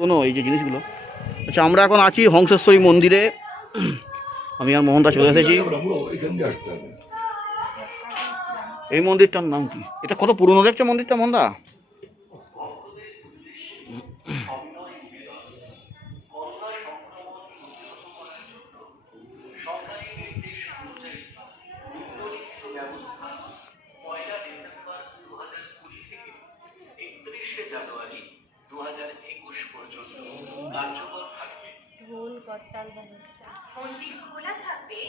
কোনো এই যে জিনিসগুলো। আচ্ছা, আমরা এখন আছি হংসেশ্বরী মন্দিরে। আমি আর মোহনদা চলে এসেছি। এই মন্দিরটার নাম কি? এটা কত পুরনো দেখছো মন্দিরটা মোহনদা? মন্দির খোলা থাকবে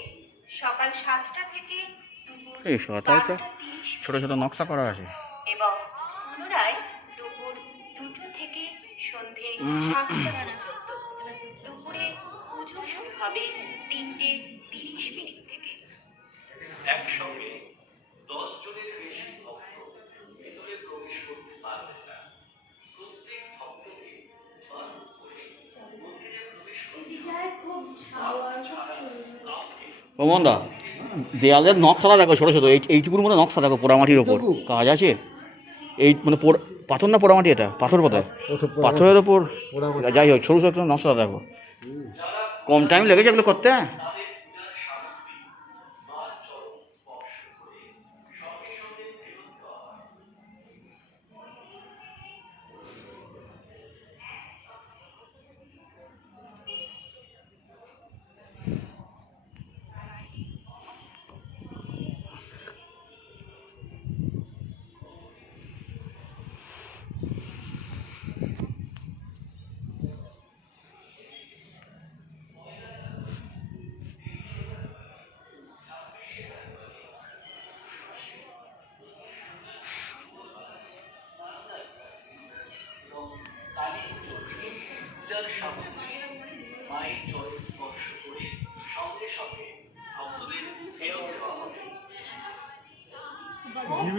সকাল 7টা থেকে এই সকালটা তো ছোট ছোট নকশা করা আছে। এবং পুনরায় দুপুর 2টো থেকে সন্ধে 7টা পর্যন্ত। দুপুরে পুজো শুরু হবে 3:30 থেকে। একসঙ্গে 10 জনের বেশি ভক্ত ভেতরে প্রবেশ করতে পারবে না। প্রত্যেক ভক্তকে মাস্ক পরে মন্দিরে প্রবেশ করতে ও মোহনদা, দেয়ালের নকশাটা দেখো ছোটো ছোটো, এইটুকুর মধ্যে নকশা দেখো, পোড়ামাটির ওপর কাজ আছে। এই মানে পাথর না পোড়ামাটি? এটা পাথর বোধহয়, পাথরের ওপর। যাই হোক, ছোটো ছোটো নকশা দেখো। কম টাইম লেগেছে এগুলো করতে। পূজার সামগ্রী মায়ের চরণ স্পর্শ করে সঙ্গে সঙ্গে ভক্তদের ফেরত দেওয়া হবে।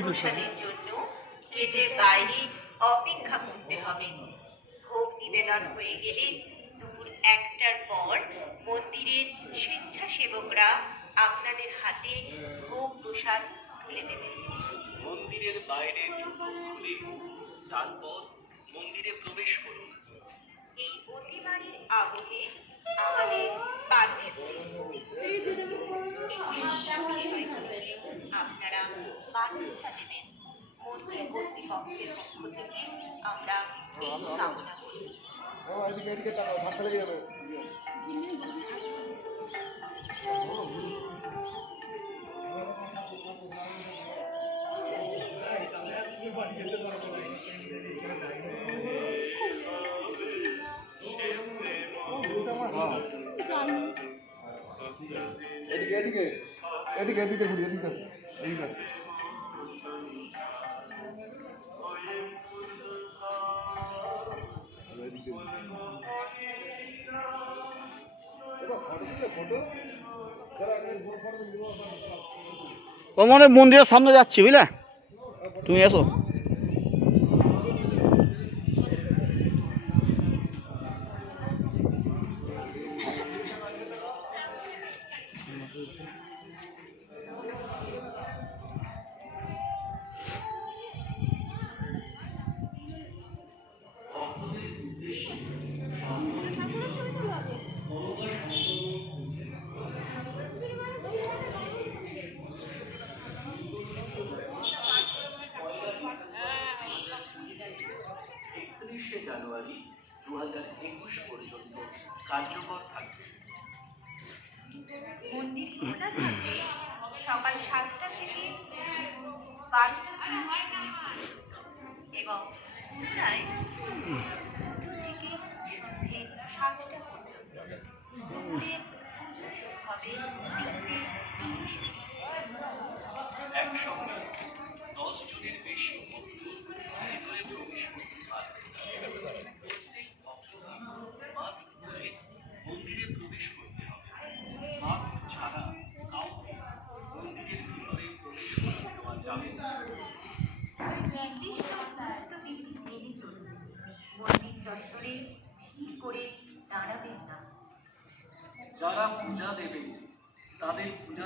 প্রসাদের জন্য গেটের বাইরে অপেক্ষা করতে হবে। ভোগ নিবেদন হয়ে গেলে দুপুর 1টার পর মন্দিরের স্বেচ্ছাসেবকরা আপনাদের হাতে ভোগ প্রসাদ তুলে দেবেন। মন্দিরের বাইরে জুতো খুলে তারপর মন্দিরে প্রবেশ করুন। এই অতিমারির আবহে আমাদের আপনারা বার্তা দেবেন। মন্দির কর্তৃপক্ষের পক্ষ থেকে আমরা এই কামনা করি। এদিকে এদিকে এদিকে এদিকে ঘুরি, এদিকে আছে, এদিকে আছে। ও মানে মন্দিরের সামনে যাচ্ছি, বুঝলে? তুমি এসো। জানুয়ারি 2021 পর্যন্ত কার্যকর থাকবে। মন্দির খোলা থাকবে সকাল 7টা থেকে 12টা এবং পুনরায় 2টো থেকে সন্ধে 7টা পর্যন্ত। দুপুরে পুজো শুরু হবে 3:30 একসঙ্গে 10 জনের বেশি ভক্ত ভেতরে প্রবেশ করতে পারবে না। প্রত্যেক ভক্তকে মাস্ক পরে মন্দিরে প্রবেশ করতে হবে। মাস্ক ছাড়া কাউকে মন্দিরের ভিতরে প্রবেশ করতে দেওয়া যাবে না। নির্দিষ্ট বিধি মেনে চলুন। মন্দির চত্বরে ভিড় করে দাঁড়াবেন না। যারা পূজা দেবেন তাদের পূজা